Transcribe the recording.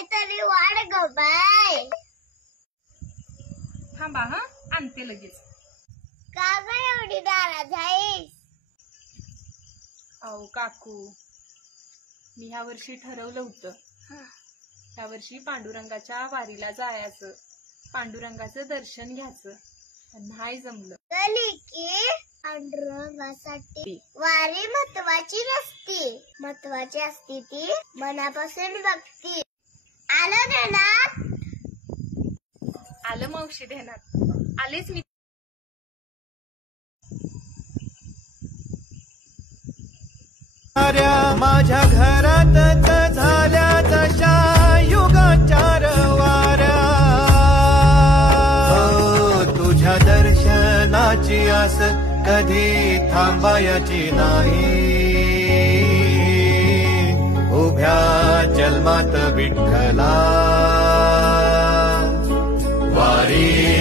काहीतरी वाढ ग बाय. थांबा हा, आणते लगेच. का ग एवढी नाराज आहेस? अहो काकू, मी ह्या वर्षी ठरवलं होतं, ह्या वर्षी पांडुरंगाच्या वारीला जायचं, पांडुरंगाचं दर्शन घ्यायचं, पण नाही जमलं. चली की पांडुरंगासाठी वारी महत्वाची नसती, महत्वाची असती ती मनापासून भक्ती. आलं ध्यानात? आलं मावशी ध्यानात, आलेच मी. माझ्या घरातच झाल्या तशा युगाचार वाऱ्या, तुझ्या दर्शनाची आस कधी थांबायची नाही. उभ्या जन्मात विठ्ठला वारी